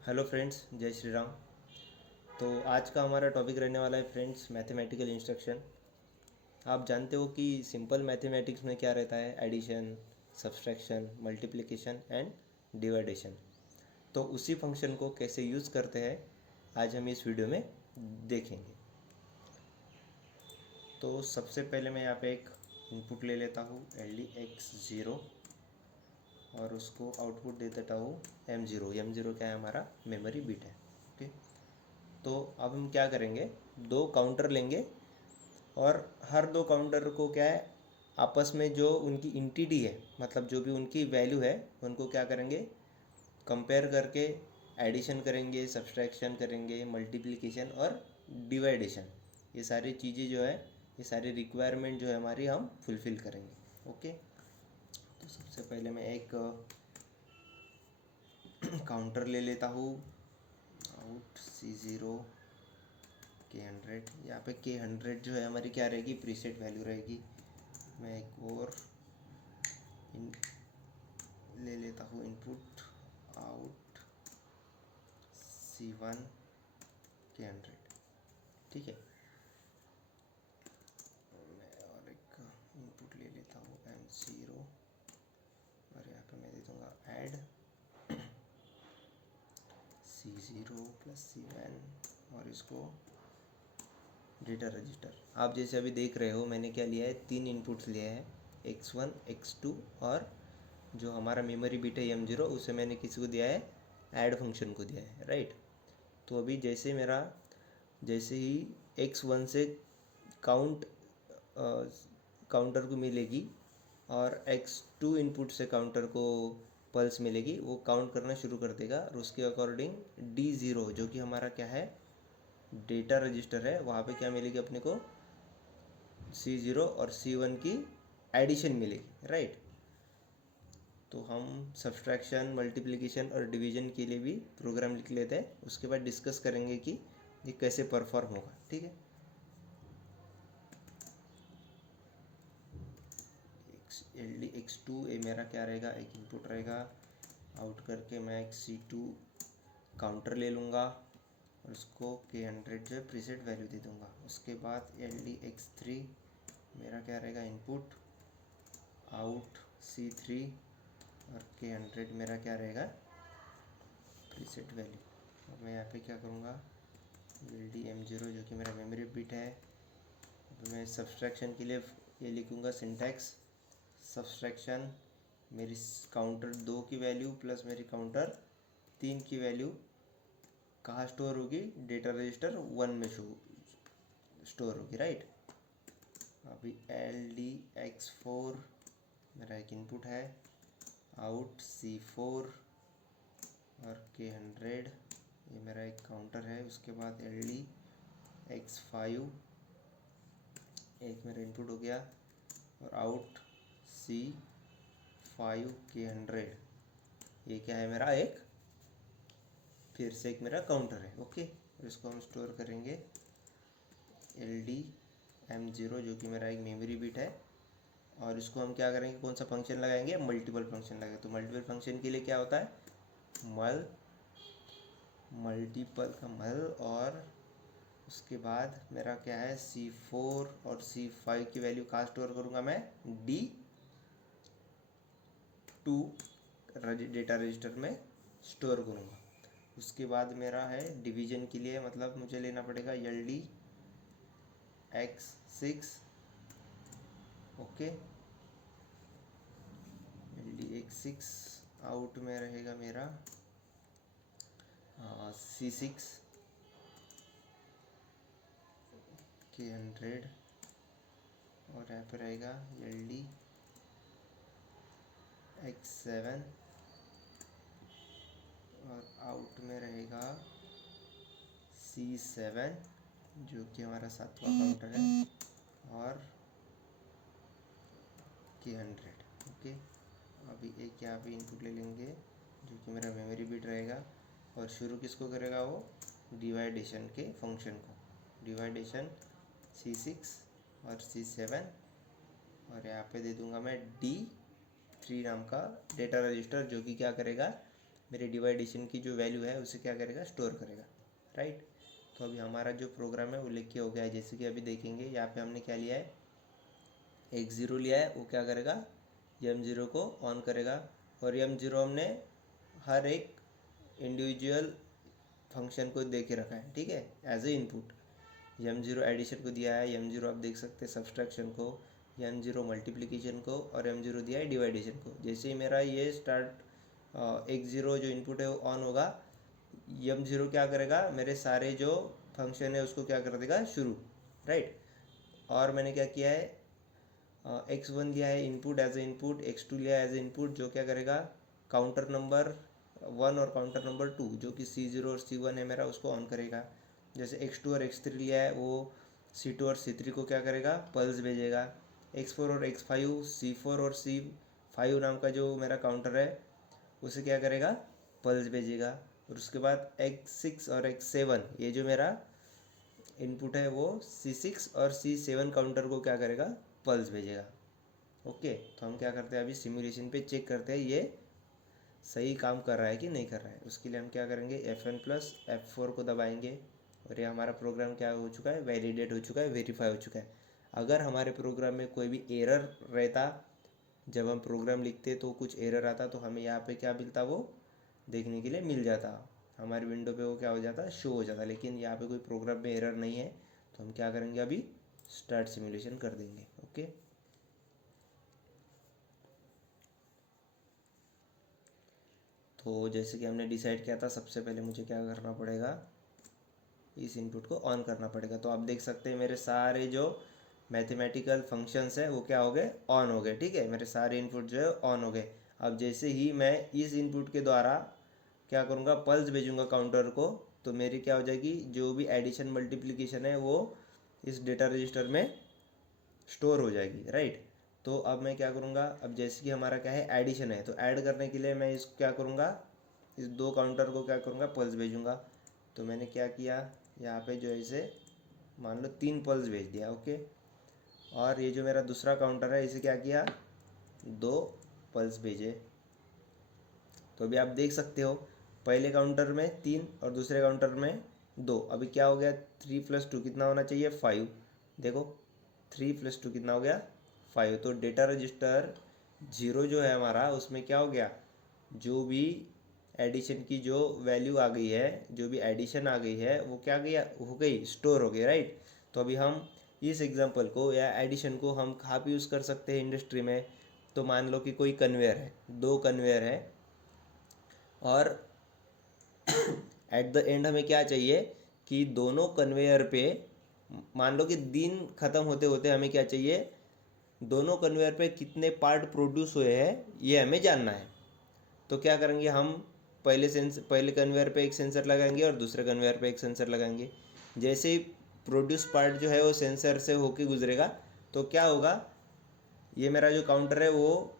Hello friends, जय श्री राम। तो आज का हमारा टॉपिक रहने वाला है फ्रेंड्स, मैथमेटिकल इंस्ट्रक्शन। आप जानते हो कि सिंपल मैथमेटिक्स में क्या रहता है? Addition, subtraction, multiplication and डिवाइडेशन। तो उसी फंक्शन को कैसे यूज़ करते हैं आज हम इस वीडियो में देखेंगे। तो सबसे पहले मैं यहाँ पे एक इनपुट ले लेता हूँ LDX0 और उसको आउटपुट दे देता हूँ M0। M0 क्या है? हमारा मेमोरी बिट है। ओके, तो अब हम क्या करेंगे, दो काउंटर लेंगे और हर दो काउंटर को क्या है, आपस में जो उनकी इंटिटी है, मतलब जो भी उनकी वैल्यू है, उनको क्या करेंगे, कंपेयर करके एडिशन करेंगे, सब्सट्रैक्शन करेंगे, मल्टीप्लिकेशन और डिवाइडेशन। ये सारी चीज़ें जो है, ये सारी रिक्वायरमेंट जो है हमारी, हम फुलफ़िल करेंगे। ओके, तो सबसे पहले मैं एक काउंटर ले लेता हूँ, आउट C0 K100। यहाँ पे K100 जो है हमारी क्या रहेगी, प्रीसेट वैल्यू रहेगी। मैं एक और ले लेता हूँ इनपुट, आउट C1 K100। ठीक है, मैं और एक इनपुट ले लेता हूँ M0 और यहाँ पे मैं दे दूँगा ऐड C0 + C1 और इसको डेटा रजिस्टर। आप जैसे अभी देख रहे हो, मैंने क्या लिया है, तीन इनपुट्स लिए हैं, X1 X2 और जो हमारा मेमोरी बिट है M0, उसे मैंने किसी को दिया है, ऐड फंक्शन को दिया है, राइट। तो अभी जैसे ही X1 से काउंट काउंटर को मिलेगी और X2 इनपुट से काउंटर को पल्स मिलेगी, वो काउंट करना शुरू कर देगा और उसके अकॉर्डिंग D0 जो कि हमारा क्या है, डेटा रजिस्टर है, वहाँ पे क्या मिलेगी अपने को, C0 और C1 की एडिशन मिलेगी, राइट। तो हम सब्सट्रैक्शन, मल्टीप्लिकेशन और डिवीजन के लिए भी प्रोग्राम लिख लेते हैं, उसके बाद डिस्कस करेंगे कि ये कैसे परफॉर्म होगा। ठीक है, LDX2 ये मेरा क्या रहेगा, एक इनपुट रहेगा। आउट करके मैं एक C2 काउंटर ले लूँगा और उसको K100 जो है प्रीसेट वैल्यू दे दूँगा। उसके बाद LDX3 मेरा क्या रहेगा, इनपुट, आउट C3 और K100 मेरा क्या रहेगा, प्रीसेट वैल्यू। अब मैं यहाँ पे क्या करूँगा, LDM0 जो कि मेरा मेमोरी बिट है। अब मैं सब्सट्रैक्शन के लिए ये लिखूँगा सिंटैक्स, सब्सट्रैक्शन मेरी काउंटर 2 की वैल्यू प्लस मेरी काउंटर 3 की वैल्यू कहाँ स्टोर होगी, डेटा रजिस्टर 1 में स्टोर होगी, राइट। अभी LDX4 मेरा एक इनपुट है, आउट C4 और K100 ये मेरा एक काउंटर है। उसके बाद LDX5 एक मेरा इनपुट हो गया और आउट C5 K100 ये क्या है, मेरा एक फिर से एक मेरा काउंटर है। ओके, और इसको हम स्टोर करेंगे LDM0 जो कि मेरा एक मेमोरी बिट है। और इसको हम क्या करेंगे, कौन सा फंक्शन लगाएंगे, मल्टीपल फंक्शन लगाएंगे। तो मल्टीपल फंक्शन के लिए क्या होता है, मल्टीपल का मल, और उसके बाद मेरा क्या है, C4 और C5 की वैल्यू कहाँ स्टोर करूँगा मैं, D2 डेटा रजिस्टर में स्टोर करूँगा। उसके बाद मेरा है डिवीजन के लिए, मतलब मुझे लेना पड़ेगा LDX6। ओके, LDX6 आउट में रहेगा मेरा C6 K100 और यहाँ पे रहेगा LDX7 और आउट में रहेगा C7 जो कि हमारा 7वां काउंटर है और K100। ओके, अभी एक यहाँ पे इनपुट ले लेंगे जो कि मेरा मेमोरी बिट रहेगा और शुरू किसको करेगा, वो डिवाइडेशन के फंक्शन को, डिवाइडेशन C6 और C7 और यहाँ पे दे दूंगा मैं D3 नाम का डेटा रजिस्टर जो कि क्या करेगा, मेरे डिवाइडेशन की जो वैल्यू है उसे क्या करेगा, स्टोर करेगा, राइट। तो अभी हमारा जो प्रोग्राम है वो लिख के हो गया है। जैसे कि अभी देखेंगे यहाँ पे हमने क्या लिया है, x0 लिया है, वो क्या करेगा, m0 को ऑन करेगा। और m0 हमने हर एक इंडिविजुअल फंक्शन को दे के रखा है, ठीक है, as a input. m0 addition को दिया है, m0 आप देख सकते हैं सब्सट्रैक्शन को, m0 मल्टीप्लिकेशन को, और m0 दिया है डिवाइडेशन को। जैसे ही मेरा ये स्टार्ट x0 जो इनपुट है वो ऑन होगा, m0 क्या करेगा, मेरे सारे जो फंक्शन है उसको क्या कर देगा, शुरू, राइट। और मैंने क्या किया है, x1 लिया है input as a input, x2 लिया है एज ए इनपुट, जो क्या करेगा, काउंटर नंबर 1 और काउंटर नंबर 2 जो कि C0 और C1 है मेरा, उसको ऑन करेगा। जैसे x2 और x3 लिया है, वो C2 और C3 को क्या करेगा, पल्स भेजेगा। x4 और x5, C4 और C5 नाम का जो मेरा काउंटर है उसे क्या करेगा, पल्स भेजेगा। और उसके बाद x6 और x7 ये जो मेरा इनपुट है वो C6 और C7 काउंटर को क्या करेगा, पल्स भेजेगा। ओके, तो हम क्या करते हैं, अभी सिमुलेशन पे चेक करते हैं ये सही काम कर रहा है कि नहीं कर रहा है। उसके लिए हम क्या करेंगे, F1+F4 को दबाएंगे और ये हमारा प्रोग्राम क्या हो चुका है, वैलिडेट हो चुका है, वेरीफाई हो चुका है। अगर हमारे प्रोग्राम में कोई भी एरर रहता, जब हम प्रोग्राम लिखते तो कुछ एरर आता, तो हमें यहाँ पे क्या मिलता, वो देखने के लिए मिल जाता, हमारी विंडो पे वो क्या हो जाता, शो हो जाता। लेकिन यहाँ पे कोई प्रोग्राम में एरर नहीं है, तो हम क्या करेंगे, अभी स्टार्ट सिमुलेशन कर देंगे। ओके, तो जैसे कि हमने डिसाइड किया था, सबसे पहले मुझे क्या करना पड़ेगा, इस इनपुट को ऑन करना पड़ेगा। तो आप देख सकते हैं मेरे सारे जो मैथमेटिकल फंक्शंस है वो क्या हो गए, ऑन हो गए, ठीक है, मेरे सारे इनपुट जो है ऑन हो गए। अब जैसे ही मैं इस इनपुट के द्वारा क्या करूँगा, पल्स भेजूँगा काउंटर को, तो मेरी क्या हो जाएगी, जो भी एडिशन मल्टीप्लिकेशन है वो इस डेटा रजिस्टर में स्टोर हो जाएगी, राइट। तो अब मैं क्या करूँगा, अब जैसे कि हमारा क्या है, एडिशन है, तो ऐड करने के लिए मैं इसको क्या करूँगा, इस दो काउंटर को क्या करूँगा, पल्स भेजूँगा। तो मैंने क्या किया, यहाँ पे जो है इसे मान लो 3 पल्स भेज दिया, ओके। और ये जो मेरा दूसरा काउंटर है इसे क्या किया, 2 पल्स भेजे। तो अभी आप देख सकते हो, पहले काउंटर में 3 और दूसरे काउंटर में 2। अभी क्या हो गया, 3+2 कितना होना चाहिए, 5। देखो 3+2 कितना हो गया, 5। तो डेटा रजिस्टर 0 जो है हमारा, उसमें क्या हो गया, जो भी एडिशन की जो वैल्यू आ गई है, जो भी एडिशन आ गई है वो क्या गया, हो गई, स्टोर हो गई, राइट। तो अभी हम इस एग्जांपल को या एडिशन को हम कहाँ पे यूज़ कर सकते हैं, इंडस्ट्री में। तो मान लो कि कोई कन्वेयर है, 2 कन्वेयर है, और एट द एंड हमें क्या चाहिए कि दोनों कन्वेयर पे, मान लो कि दिन ख़त्म होते होते हमें क्या चाहिए, दोनों कन्वेयर पे कितने पार्ट प्रोड्यूस हुए हैं ये हमें जानना है। तो क्या करेंगे हम, पहले कन्वेयर पे एक सेंसर लगाएंगे और दूसरे कन्वेयर पे एक सेंसर लगाएंगे। जैसे ही प्रोड्यूस पार्ट जो है वो सेंसर से होके गुजरेगा, तो क्या होगा, ये मेरा जो काउंटर है वो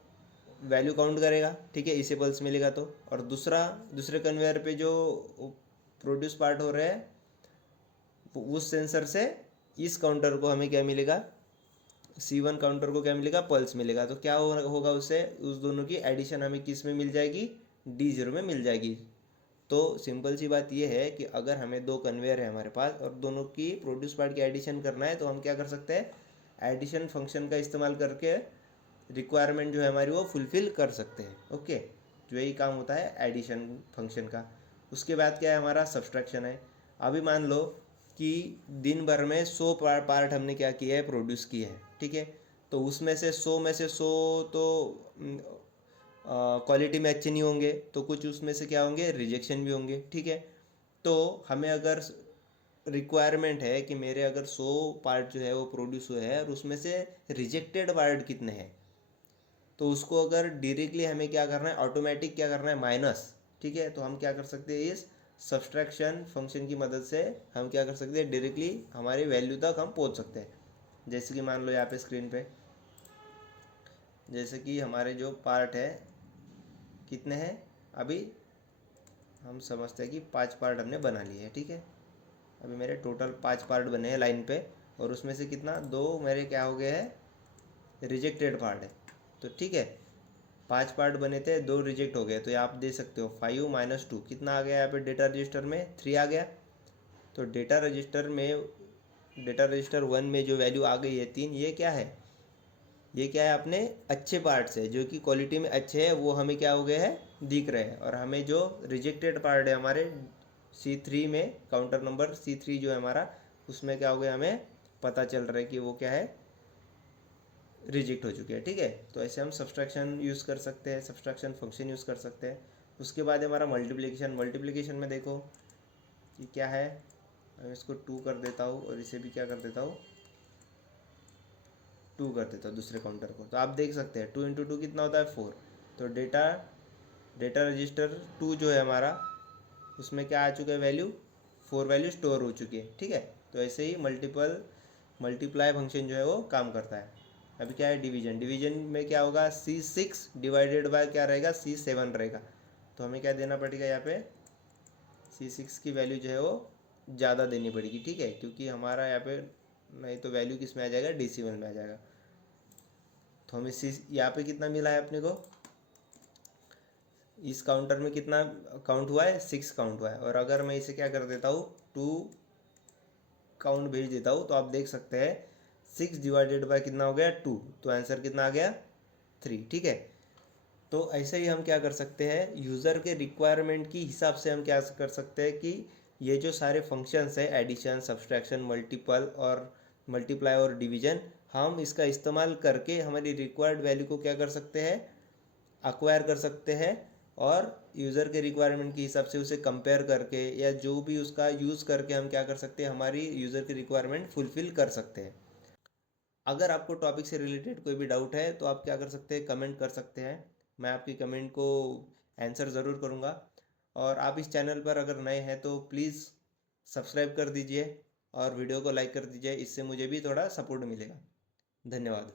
वैल्यू काउंट करेगा, ठीक है, इसे पल्स मिलेगा तो। और दूसरे कन्वेयर पे जो प्रोड्यूस पार्ट हो रहे हैं, उस सेंसर से इस काउंटर को हमें क्या मिलेगा, C1 काउंटर को क्या मिलेगा, पल्स मिलेगा। तो क्या होगा उससे, उस दोनों की एडिशन हमें किस में मिल जाएगी, D0 में मिल जाएगी। तो सिंपल सी बात यह है कि अगर हमें 2 कन्वेयर है हमारे पास और दोनों की प्रोड्यूस पार्ट की एडिशन करना है, तो हम क्या कर सकते हैं, एडिशन फंक्शन का इस्तेमाल करके रिक्वायरमेंट जो है हमारी वो फुलफ़िल कर सकते हैं। ओके, जो यही काम होता है एडिशन फंक्शन का। उसके बाद क्या है, हमारा सब्सट्रैक्शन है। अभी मान लो कि दिन भर में 100 पार्ट हमने क्या किया है, प्रोड्यूस किए हैं, ठीक है। तो उसमें से 100 में से 100 तो क्वालिटी में अच्छे नहीं होंगे, तो कुछ उसमें से क्या होंगे, रिजेक्शन भी होंगे, ठीक है। तो हमें अगर रिक्वायरमेंट है कि मेरे अगर 100 पार्ट जो है वो प्रोड्यूस हुए हैं और उसमें से रिजेक्टेड पार्ट कितने हैं, तो उसको अगर डायरेक्टली हमें क्या करना है, ऑटोमेटिक क्या करना है, माइनस, ठीक है। तो हम क्या कर सकते हैं, इस सब्सट्रैक्शन फंक्शन की मदद से हम क्या कर सकते हैं, डायरेक्टली हमारी वैल्यू तक हम पहुंच सकते हैं। जैसे कि मान लो यहाँ पे स्क्रीन पे, जैसे कि हमारे जो पार्ट है कितने हैं, अभी हम समझते हैं कि 5 पार्ट हमने बना लिए हैं, ठीक है। अभी मेरे टोटल 5 पार्ट बने हैं लाइन पे, और उसमें से कितना, 2 मेरे क्या हो गए हैं, रिजेक्टेड पार्ट है। तो ठीक है, 5 पार्ट बने थे, 2 रिजेक्ट हो गए, तो ये आप दे सकते हो 5 माइनस 2 कितना आ गया यहाँ पे डेटा रजिस्टर में 3 आ गया। तो डेटा रजिस्टर 1 में जो वैल्यू आ गई है 3, ये क्या है, ये क्या है अपने अच्छे पार्ट्स है जो कि क्वालिटी में अच्छे है, वो हमें क्या हो गए हैं दिख रहे हैं। और हमें जो रिजेक्टेड पार्ट है हमारे C3 में, काउंटर नंबर C3 जो है हमारा, उसमें क्या हो गया हमें पता चल रहा है कि वो क्या है रिजेक्ट हो चुके हैं। ठीक है, तो ऐसे हम सब्सट्रैक्शन यूज़ कर सकते हैं, सब्सट्रैक्शन फंक्शन यूज़ कर सकते हैं। उसके बाद हमारा मल्टीप्लिकेशन में देखो कि क्या है, मैं इसको 2 कर देता हूँ और इसे भी क्या कर देता हूँ 2 कर देता हूँ दूसरे काउंटर को। तो आप देख सकते हैं 2 इंटू 2 कितना होता है 4। तो डेटा रजिस्टर 2 जो है हमारा, उसमें क्या आ चुका है वैल्यू 4 वैल्यू स्टोर हो चुकी है। ठीक है, तो ऐसे ही मल्टीप्लाई फंक्शन जो है वो काम करता है। अभी क्या है डिवीजन में क्या होगा C6 डिवाइडेड बाय क्या रहेगा C7 रहेगा। तो हमें क्या देना पड़ेगा यहाँ पे C6 की वैल्यू जो है वो ज़्यादा देनी पड़ेगी। ठीक है, क्योंकि हमारा यहाँ पे नहीं तो वैल्यू किस में आ जाएगा डेसिमल में आ जाएगा। तो हमें यहाँ पे कितना मिला है अपने को, इस काउंटर में कितना काउंट हुआ है 6 काउंट हुआ है। और अगर मैं इसे क्या कर देता हूँ 2 काउंट भेज देता हूँ, तो आप देख सकते हैं 6 डिवाइडेड बाय कितना हो गया 2, तो आंसर कितना आ गया 3। ठीक है, तो ऐसे ही हम क्या कर सकते हैं यूज़र के रिक्वायरमेंट की हिसाब से हम क्या कर सकते हैं कि ये जो सारे फंक्शंस है एडिशन, सब्सट्रैक्शन, मल्टीप्लाई और डिवीजन, हम इसका इस्तेमाल करके हमारी रिक्वायर्ड वैल्यू को क्या कर सकते हैं अक्वायर कर सकते हैं, और यूज़र के रिक्वायरमेंट के हिसाब से उसे कंपेयर करके या जो भी उसका यूज़ करके हम क्या कर सकते हैं हमारी यूज़र की रिक्वायरमेंट फुलफ़िल कर सकते हैं। अगर आपको टॉपिक से रिलेटेड कोई भी डाउट है तो आप क्या कर सकते हैं कमेंट कर सकते हैं, मैं आपकी कमेंट को आंसर ज़रूर करूँगा। और आप इस चैनल पर अगर नए हैं तो प्लीज़ सब्सक्राइब कर दीजिए और वीडियो को लाइक कर दीजिए, इससे मुझे भी थोड़ा सपोर्ट मिलेगा। धन्यवाद।